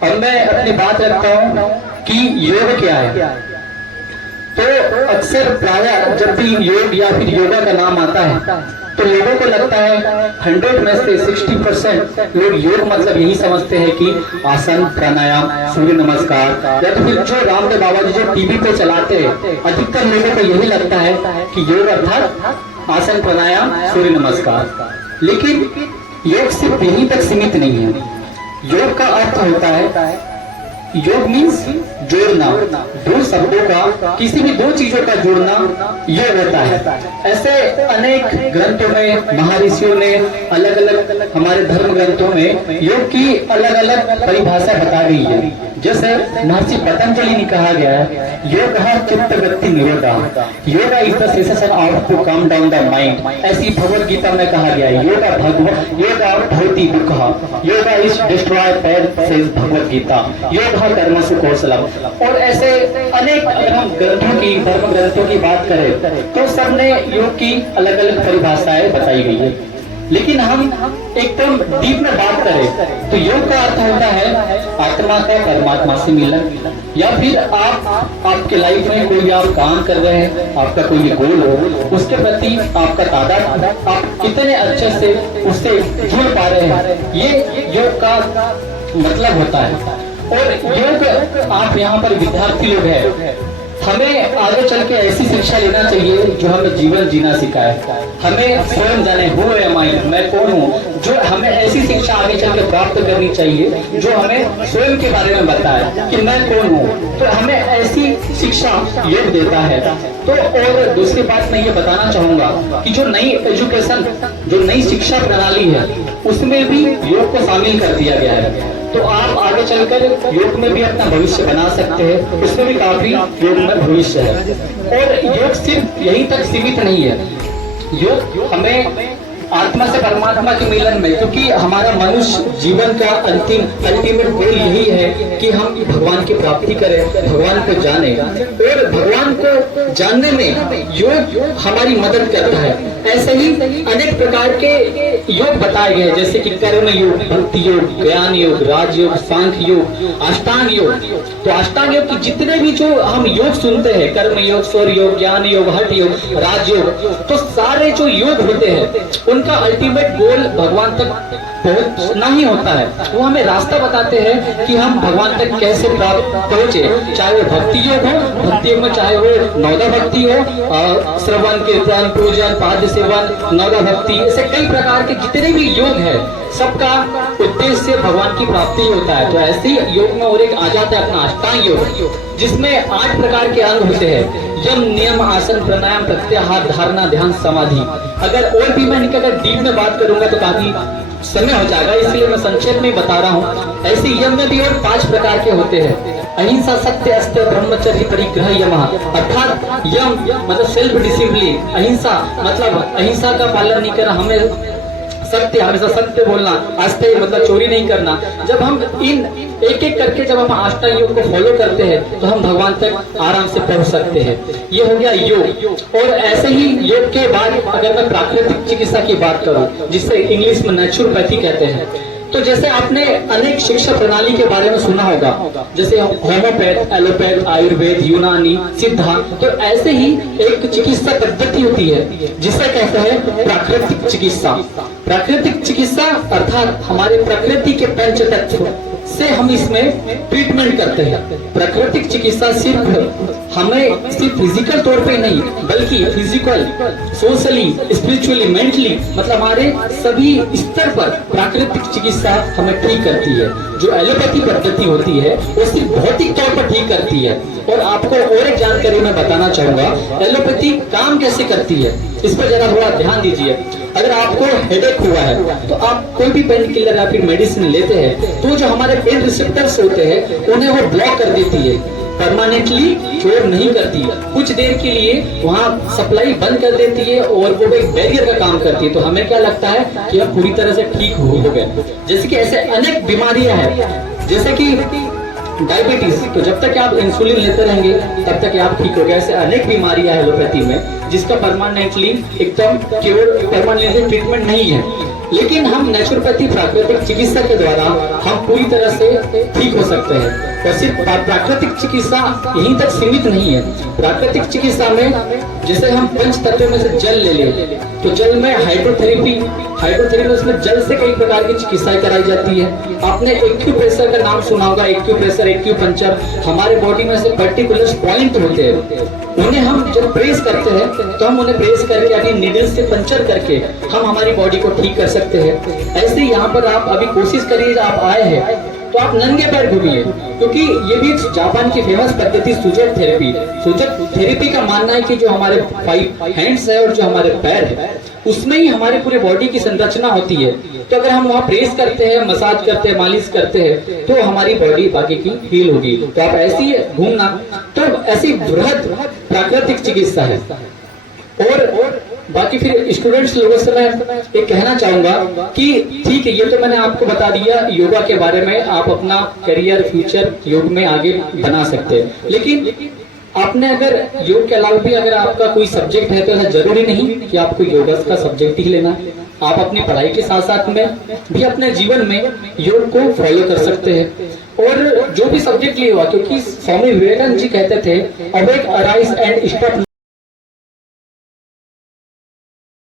अब मैं अपनी बात रखता हूँ कि योग क्या है। तो अक्सर प्रायः जब भी योग या फिर योगा का नाम आता है तो लोगों को लगता है 100 में से 60% लोग योग मतलब यही समझते हैं कि आसन, प्राणायाम, सूर्य नमस्कार, या तो फिर जो रामदेव बाबा जी जो टीवी पे चलाते हैं, अधिकतर लोगों को यही लगता है कि योग अर्थात आसन, प्राणायाम, सूर्य नमस्कार। लेकिन योग सिर्फ यहीं तक सीमित नहीं है। योग का अर्थ होता है, योग मीन्स जोड़ना, दो शब्दों का, किसी भी दो चीजों का जोड़ना योग होता है। ऐसे अनेक ग्रंथों में महर्षियों ने अलग अलग, हमारे धर्म ग्रंथों में योग की अलग अलग परिभाषा बता गई है। जैसे महर्षि पतंजलि ने कहा गया है, योग चित्तवृत्ति निरोधा, yoga is the cessation of to calm down the mind. ऐसी भगवत गीता में कहा गया है, योगा भवति दुःखः, yoga is destroy pain says Bhagavad Gita, योग कर्मसु कौशलम। और ऐसे अनेक, अगर हम ग्रंथों की, धर्म ग्रंथों की बात करें तो सबने योग की अलग अलग परिभाषाएं बताई गई है। लेकिन हम एकदम डीप में बात करें तो योग का अर्थ होता है आत्मा का परमात्मा से मिलन, या फिर आपके लाइफ में कोई आप काम कर रहे हैं, आपका कोई गोल हो, उसके प्रति आपका तादाद, आप कितने अच्छे से उससे जुड़ पा रहे हैं, ये योग का मतलब होता है। और योग, आप यहाँ पर विद्यार्थी लोग हैं, हमें आगे चल के ऐसी शिक्षा लेना चाहिए जो हमें जीवन जीना सिखाए। हमें स्वयं जाने हु एम आई, मैं कौन हूँ, जो हमें ऐसी शिक्षा आगे चल के प्राप्त करनी चाहिए जो हमें स्वयं के बारे में बताए कि मैं कौन हूँ। तो हमें ऐसी शिक्षा योग देता है। तो और दूसरी बात मैं ये बताना चाहूंगा कि जो नई एजुकेशन, जो नई शिक्षा प्रणाली है, उसमें भी योग को शामिल कर दिया गया है। तो आप आगे चलकर योग में भी अपना भविष्य बना सकते हैं, उसमें भी काफी योग में भविष्य है। और योग सिर्फ यहीं तक सीमित नहीं है, योग हमें आत्मा से परमात्मा के मिलन में, क्योंकि हमारा मनुष्य जीवन का अल्टीमेट गोल यही है कि हम भगवान की प्राप्ति करें, भगवान को जाने, और भगवान को जानने में योग हमारी मदद करता है। ऐसे ही अनेक प्रकार के योग बताए गए, जैसे कि कर्म योग, भक्ति योग, ज्ञान योग, राजयोग, सांख्य योग, अष्टांग योग। तो अष्टांग योग की जितने भी जो हम योग सुनते हैं, कर्म योग, सौर योग, ज्ञान योग, हठ योग, राजयोग, तो सारे जो योग होते हैं उनका अल्टीमेट गोल भगवान तक पहुंचना ही होता है। वो हमें रास्ता बताते हैं कि हम भगवान तक कैसे प्राप्त पहुंचे, चाहे वो भक्ति योग हो, भक्ति योग में चाहे वो नवदा भक्ति हो, श्रवण, कीर्तन, पूजन, पाद सेवन, नवदा भक्ति, ऐसे कई प्रकार के जितने भी योग है, सबका उद्देश्य भगवान की प्राप्ति होता है। तो ऐसे ही योग में और एक आ जाता है अपना अष्टांग योग, जिसमें 8 प्रकार के अंग होते हैं, यम, नियम, आसन, प्राणायाम, प्रत्याहार, धारणा, ध्यान, समाधि। अगर और भी मैं अगर डीप में बात करूंगा तो काफी समय हो जाएगा, इसलिए मैं संक्षेप में बता रहा हूँ। ऐसे यम में भी और 5 प्रकार के होते हैं, अहिंसा, सत्य, अस्त्य, ब्रह्मचर्य, परिग्रह, यम। अर्थात यम मतलब सेल्फ डिसिप्लिन, अहिंसा मतलब अहिंसा का पालन नहीं करना, हमें सत्य, हमेशा सत्य बोलना, अस्त्य मतलब चोरी नहीं करना। जब हम इन एक एक करके जब हम अष्टांग योग को फॉलो करते हैं तो हम भगवान तक आराम से पहुंच सकते हैं। ये हो गया योग। और ऐसे ही योग के बाद अगर मैं प्राकृतिक चिकित्सा की बात करूं, जिसे इंग्लिश में नेचुरोपैथी कहते हैं, तो जैसे आपने अनेक शिक्षा प्रणाली के बारे में सुना होगा, जैसे होम्योपैथ, एलोपैथ, आयुर्वेद, यूनानी, सिद्धा। तो ऐसे ही एक चिकित्सा पद्धति होती है जिसे कहते हैं प्राकृतिक चिकित्सा। प्राकृतिक चिकित्सा अर्थात हमारे प्रकृति के पंचतत्व से हम इसमें ट्रीटमेंट करते हैं। प्राकृतिक चिकित्सा सिर्फ हमें सिर्फ फिजिकल तौर पे नहीं, बल्कि फिजिकल, सोशली, स्पिरिचुअली, मेंटली, मतलब हमारे सभी स्तर पर प्राकृतिक चिकित्सा हमें ठीक करती है। जो एलोपैथी पद्धति होती है वो सिर्फ भौतिक तौर पर ठीक करती है। और आपको और एक जानकारी मैं बताना चाहूंगा, एलोपैथी काम कैसे करती है, इस पर जरा थोड़ा ध्यान दीजिए। अगर आपको हेडेक हुआ है तो आप कोई भी पेन किलर या फिर मेडिसिन लेते हैं तो जो हमारे पेन रिसेप्टर्स होते हैं उन्हें वो ब्लॉक कर देती है, परमानेंटली क्योर नहीं करती, कुछ देर के लिए वहाँ सप्लाई बंद कर देती है और वो एक बैरियर का काम करती है। तो हमें क्या लगता है कि अब पूरी तरह से ठीक हो गए। जैसे कि ऐसे अनेक बीमारियां हैं, जैसे कि डायबिटीज, तो जब तक आप इंसुलिन लेते रहेंगे तब तक आप ठीक हो गए। ऐसे अनेक बीमारियां है एलोपैथी में जिसका परमानेंटली एकदम क्योर, परमानेंटली ट्रीटमेंट नहीं है। लेकिन हम नेचुरोपैथी प्राकृतिक चिकित्सा के द्वारा हम पूरी तरह से ठीक हो सकते हैं। और सिर्फ प्राकृतिक चिकित्सा यहीं तक सीमित नहीं है। प्राकृतिक चिकित्सा में जैसे हम पंच तत्वों में से जल ले लें तो जल में हाइड्रोथेरेपी में उसमें जल से कई प्रकार की चिकित्साएं कराई जाती है। आपने एक्यूप्रेशर का नाम सुना होगा, एक्यूप्रेशर, एक्यूपंक्चर। हमारे बॉडी में से पर्टिकुलर पॉइंट होते हैं, उन्हें हम जब प्रेस करते हैं तो हम उन्हें प्रेस करके अभी नीडल से पंचर करके हम हमारी बॉडी को ठीक कर सकते हैं। ऐसे यहाँ पर आप अभी कोशिश करिए, आप आए हैं तो आप नंगे पैर घूमिए, क्योंकि ये भी जापान की फेमस पद्धति सुजोक थेरेपी का मानना है कि जो हमारे 5 हैंड्स है और जो हमारे पैर है उसमें ही हमारे पूरे बॉडी की संरचना होती है। तो अगर हम वहाँ प्रेस करते हैं, मसाज करते हैं, मालिश करते हैं तो हमारी बॉडी बाकी की हील होगी। तो आप ऐसे ही घूमना, तो ऐसी बृहद प्राकृतिक चिकित्सा है। और बाकी फिर स्टूडेंट्स लोगों से मैं ये कहना चाहूंगा कि ठीक है, ये तो मैंने आपको बता दिया योगा के बारे में, आप अपना करियर फ्यूचर योग में आगे बना सकते हैं। लेकिन आपने अगर योग के अलावा भी अगर आपका कोई सब्जेक्ट है तो ऐसा जरूरी नहीं कि आपको योगा का सब्जेक्ट ही लेना है। आप अपनी पढ़ाई के साथ साथ में भी अपने जीवन में योग को फॉलो कर सकते हैं। और जो भी सब्जेक्ट लिया हुआ, क्योंकि स्वामी विवेकानंद जी कहते थे, अवेक, अराइज एंड स्टॉप